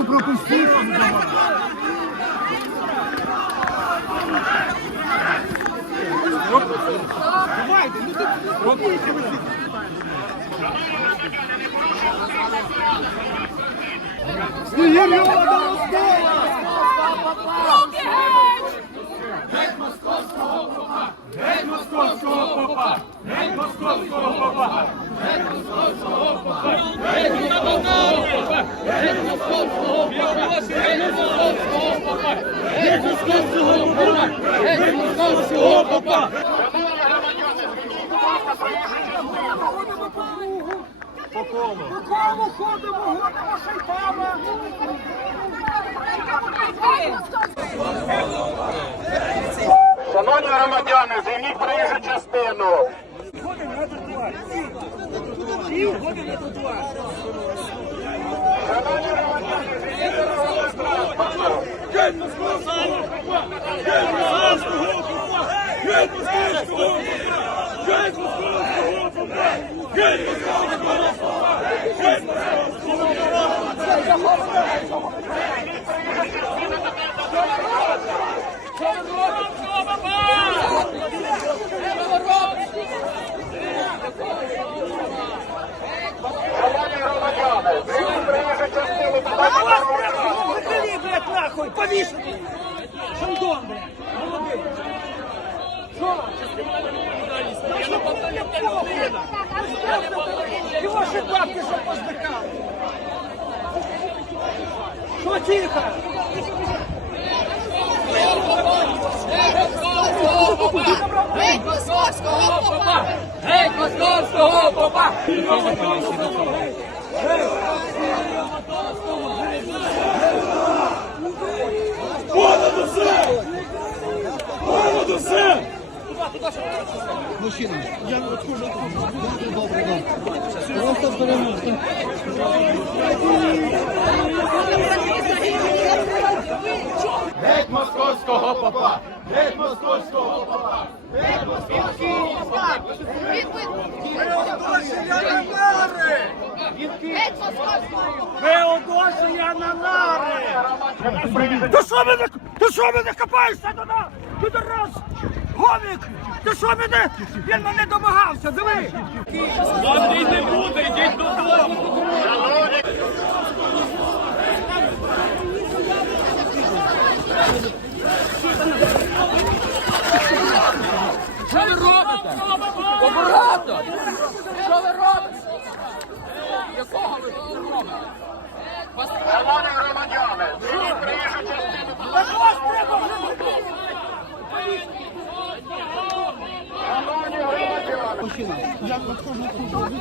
Стінку пропустіть. Снігирьова до Ростова! По колу ходимо, ходимо шайтана. Шановні громадяни, займіть проїжджу частину. Шановні громадяни, займіть дорогу транспорту. Шановні нахуй, повішати. Шандон, блядь, молодий. Що? Та що ти, блядь, Його ще бабки, що поздихали. Що тихо? Геть московського попа! Геть московського попа! Мужчина, я відходжу. Добре, добре, добре. Просто переможете. Геть московського попа! Геть московського попа! Геть московського попа! Феодосія на нари! Ти що мене, ти що мене копаєшся туди? Ти раз! Гомік! Ти що мене? Він мене домагався, диви! Що ви робите? Обратно! Що ви робите? Якого ви робите? Шановні громадяни, громадяни,